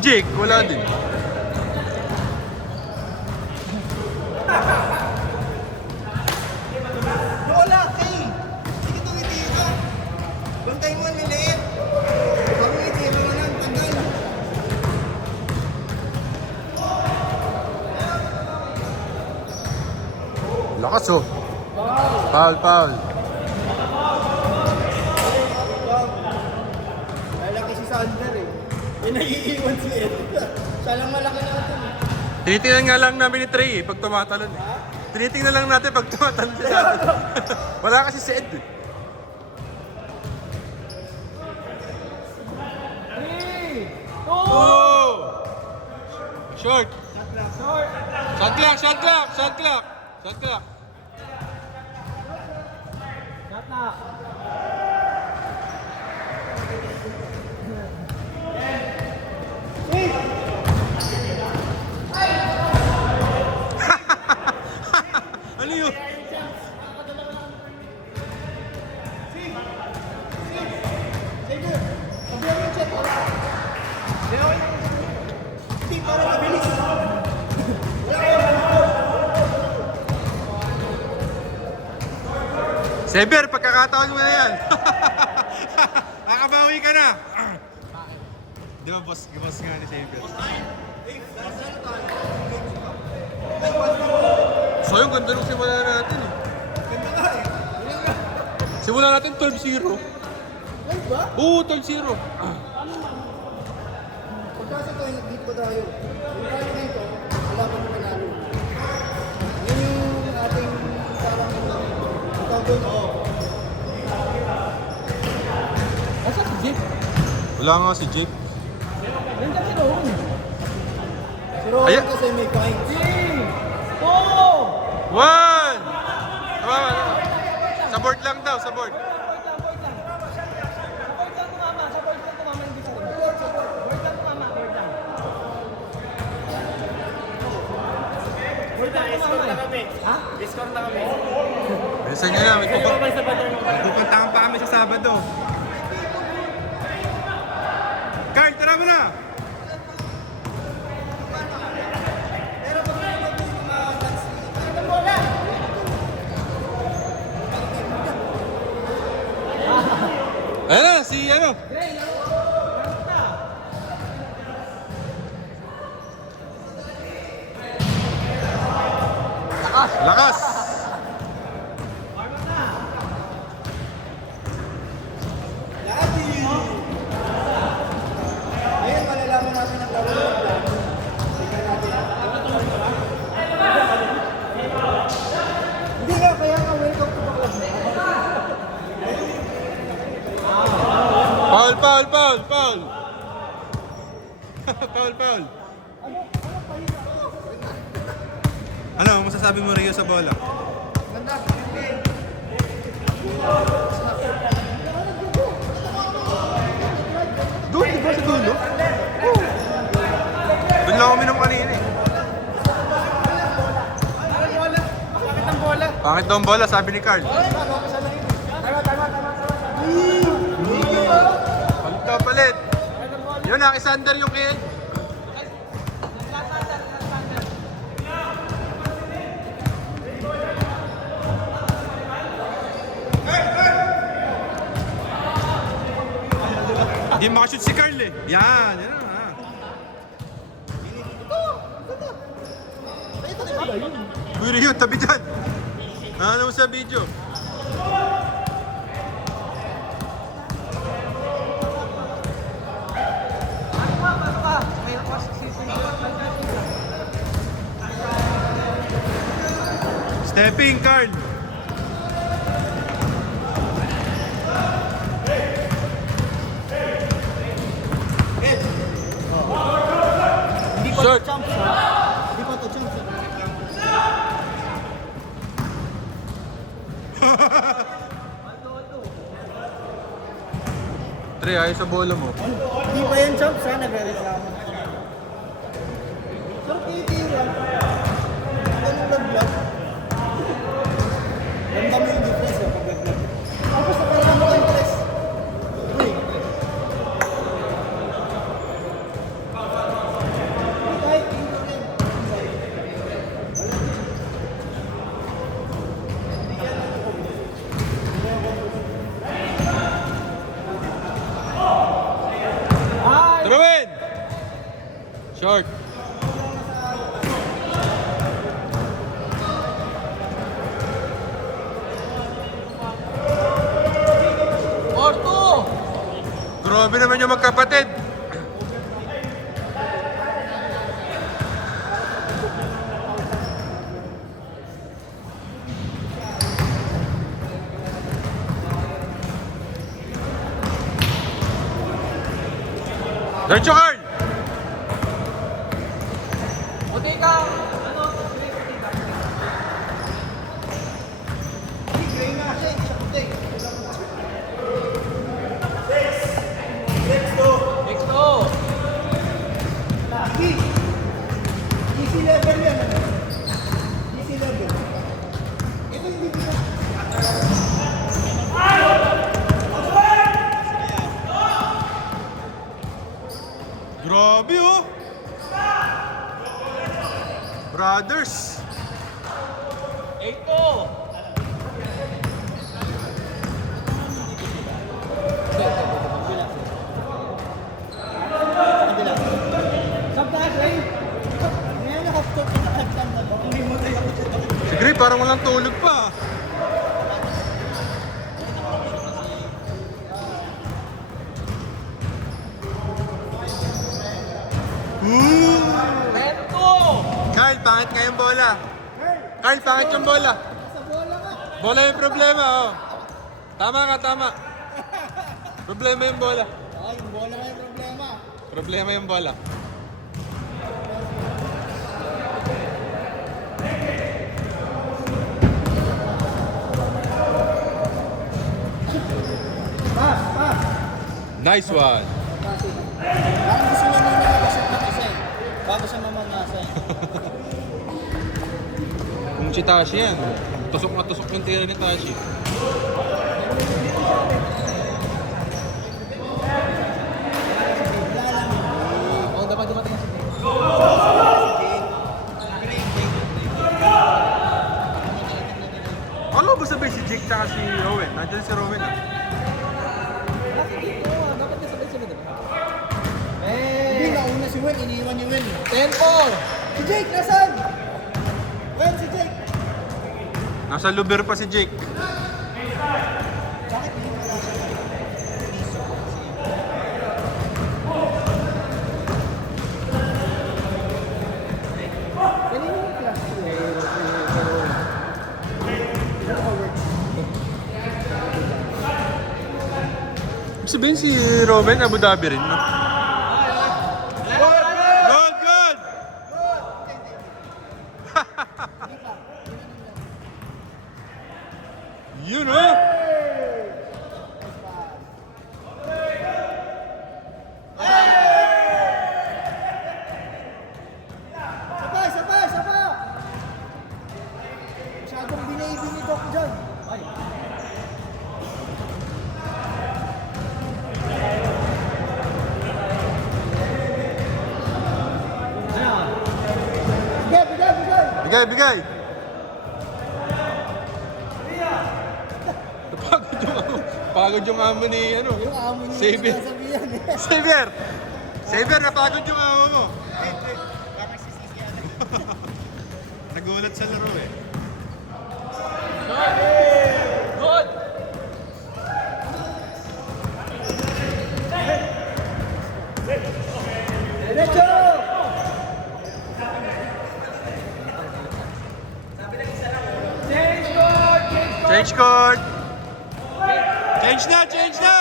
Jake, wala din. Wala, Kay. Sige, tumiti ka. Bantay mo, niliit. Pag ngiti, mga nang tagal. Lakas oh. Foul, foul. Lalaki si Sander eh. Yung naiiwan si Ed. Siya lang malaki na ito. Tinitingnan nga lang namin ni Trey eh, pag tumatalon eh. Tinitingnan lang natin pag tumatalon siya sa atin. Wala kasi si Ed eh. Oh! Short! Shot clock! Shot clock! Shot clock! Shot clock! Ano yun? Hindi, para mabilis. Sever, pagkakataon mo na yan. Nakabawi ka na. Di ba boss nga ni Sever? So yung ganda nung simula natin eh. Ganda nga eh. Simula natin 12-0. Ay ba? Oo, 12-0. Pagkasa tayo, dito tayo. Yung tayo dito, wala pa naman manalo. Yun yung ating parang tawag doon, Asa si Jeep? Wala nga si Jake. Nandiyan si Rowan. Si Rowan Ayan. kasi may kain. Oh! One! Tama. Sa board lang daw, sa board. Support lang tumama. Support lang tumama. Hindi sa rin. Board lang tumama. Board lang. Board lang tumama. Ha? Discount na kami. Bilisan nyo na, may pupuntahan pa kami sa Sabado. Carl, tara mo na! Ayan na, si ano? Lakas! Lagi! Ngayon, malalaman natin ang laro ng plan. Tingnan natin. Hindi nga, kaya nga welcome to the club na. Foul, foul, foul, foul! Foul, foul! Ano, masasabi mo Rio sa bola? Ganda. Doon, di ba sa dulo? Doon lang kami nung kanina eh. Bakit ang bola? Pangit daw ang bola, sabi ni Carl. Palit daw palit. Yun, Sander yung kid. Hindi makashoot si Carl eh. Yan, yan na. Uy, Rio, tabi dyan. Ano mo sa video? Stepping, Carl. Hindi pa Short. to chumps, ha? Hindi pa to chumps, ha? Tre, ayos sa bola mo. Hindi pa yan chumps, ha? Nagre-reklamo. Pero tinitira. Ganun nag-vlog. Ganda mo yung difference, ha? Pag nag-vlog. Tapos nakaraan mo ang interest. Uy. Short. Orto! Grabe naman yung magkapatid. Diretso, Carl! Puti ka! Ano? Gray nga siya, hindi siya puti. Next to! Easy level yan. Easy level. Ito hindi bisa. Grabe oh! Brothers! 8 to! Sabtahan, Ray! Ngayon nakapot na nakagtan na ba? Hindi mo tayo. Si Gray parang walang tulog pa. Mento! Carl, pangit nga yung bola. Carl, pangit yung bola. Sa bola nga. Bola yung problema, oh. Tama ka, tama. Problema yung bola. Ay, yung bola nga yung problema. Problema yung bola. Pass, pass. Nice one. Parang gusto niya muna nabasok na kasi. Bago siya mamamasa. Kung si Tashi yan, tusok na tusok yung tira ni Tashi. Oh, dapat dumating si Jake. Ano ba sabihin si Jake tsaka si Rowan? Nandiyan si Rowan ah. Bakit dito? Dapat niya sabay-sabay, diba? Hindi, nauna si Wen. Iniwan ni Wen. 10-4! Si Jake, nasaan? Wen, si Jake. Nasa luber pa si Jake. Bakit hindi wala siya? Kanina yung class ko eh. Pero naka-work. Ibig sabihin si Rowan Abu Dhabi rin, no? Good, good! Yun, oh! Sabay, sabay, sabay! Masyadong binay-bini Doc dyan. Ay! Bigay, bigay, bigay! Bigay, bigay! Napagod yung amo ni, ano? Yung amo niya Xavier. sinasabihan eh. Xavier! Xavier, napagod yung amo mo. Parang sisisiyan. Nagulat sa laro eh. Good! Derecho! Change court! Change court! Change na, change na!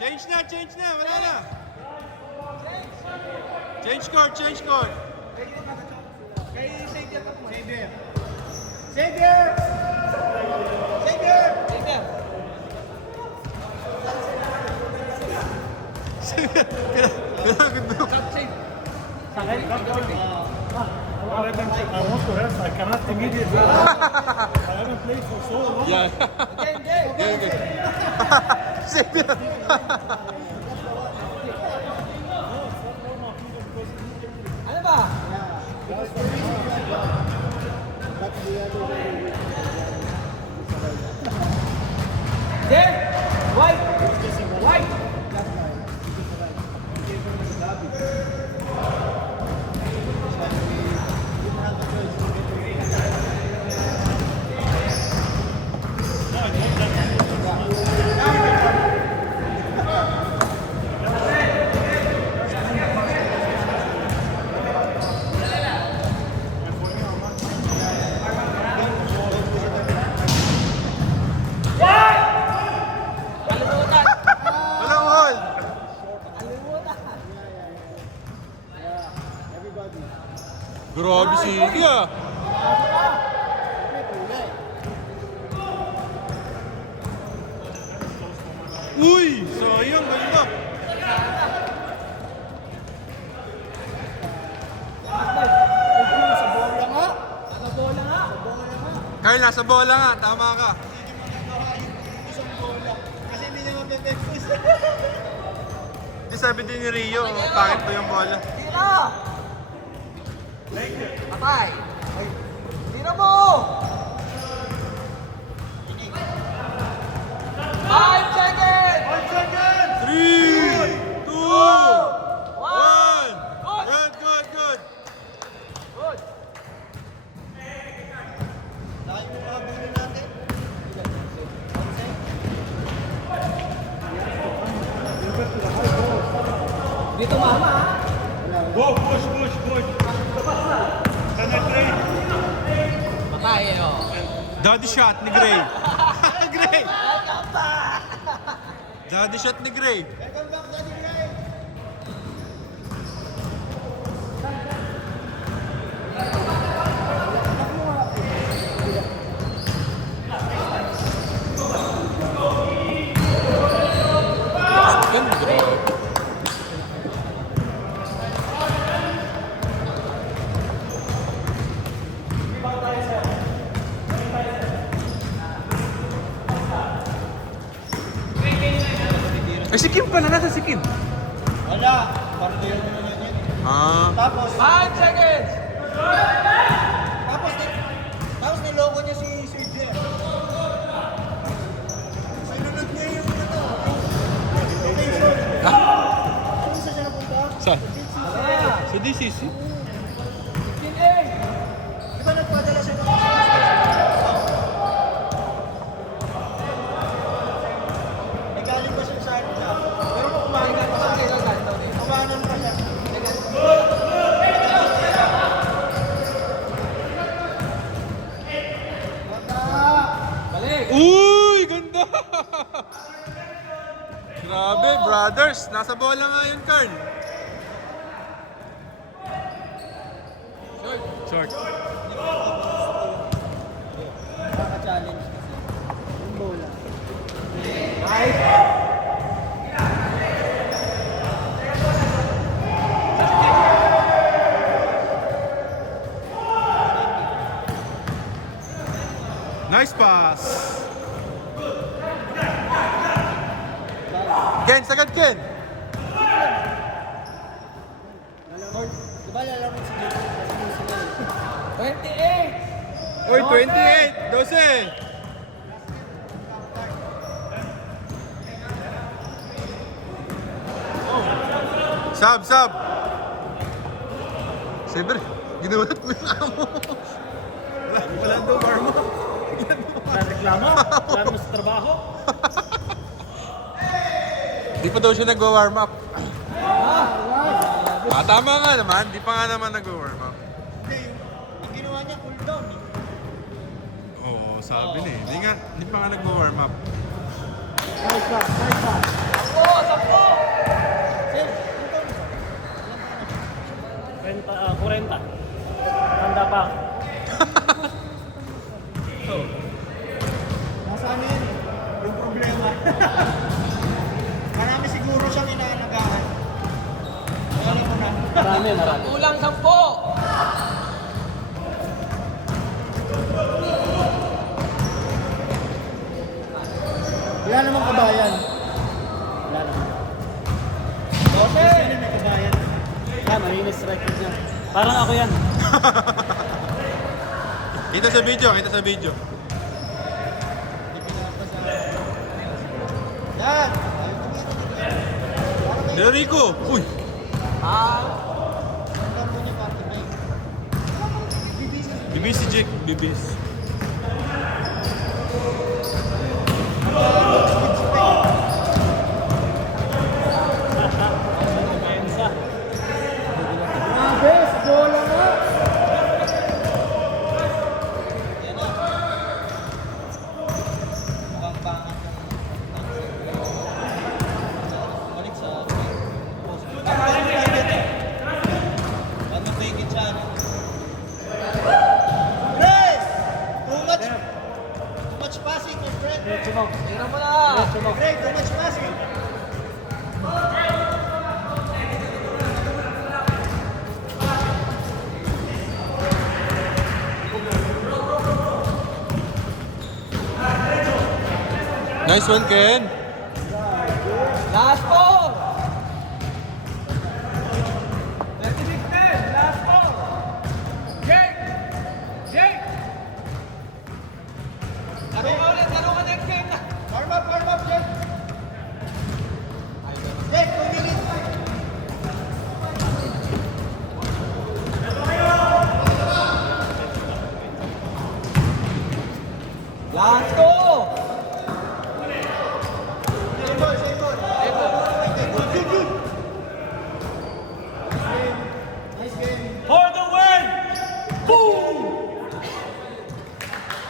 Change na, change na, wala na. Change court, change court. Xavier! Xavier! Xavier! Pinagod mo. I want to rest. I cannot immediately. I haven't played for so long. Yeah. Good, good. Xavier. Ano ba? Jen! White! White! Uy! Sayang, ganda. Sa bola nga. Sa bola nga. Carl, nasa bola nga. Tama ka. Isang bola. Kasi hindi niya mapipektis. Di sabi din ni Rio, pangit po yung bola. Tira! Patay! Tira mo! 5 seconds! 3, 2, 1. Good! Good, good, good. Good! Dahil mo mga bulo natin. Dito mama ha? Go, push, push, push. Penetrate. Patay oh. Daddy shot ni Gray. Gray. Daddy shot ni Gray. Welcome back, Daddy Gray. Ay, si Kim pala. Nasa si Kim. Wala. Parang di naman yun. Ah. Tapos, 5 seconds! tapos niloko niya si Jay. Sinunod niya yung ano, location. Kung saan siya napunta? Saan? Sa DCC. 15A! Di ba nagpadala siya ng Nagaling pa siya sa akin. Pero kung kumahanan pa siya. Kumahanan pa siya. Balik! Uy, ganda! Grabe, brothers. Nasa bola nga yun, Carl. Short. Nakaka-challenge kasi. Yung bola. Nice pass. Ken, sagad Ken. Di ba lalaro si Jay? Kasi sila eh. 28! Uy, 28. 12. Sab, sab. Saber, ginulat mo yung amo. Wala daw warm up. Reklamo? Lalo mo sa trabaho? Di pa daw siya nag-warm up. Ah, tama nga naman. Di pa nga naman nag-warm up. Hindi, yung ginawa niya cool down eh. Oo, sabi na eh. Di pa nga nag-warm up. Sakpo! Sakpo! Sir, 40. Tanda pa. nasa ano yun eh, yung problema. Marami siguro siyang inaalagaan. Alam mo na. Marami. Kulang 10! Wala namang kabayan. Wala naman. Okay! Sino may kabayan? Yan, malinis record niya. Parang ako yan. Kita sa video, kita sa video. Yan! Rico! Uy! Bibis si Jake, bibis. Mensa. Grabe, sa bola nga! Grace! passing, my friend. Tira mo na. Great, too much passing. Nice one, Ken. Last four. 36 din. Last four. Jake. Jake. Laro ka ulit. Laro ka next game na. Warm up, Jake. Jake, 2 minutes. Last two.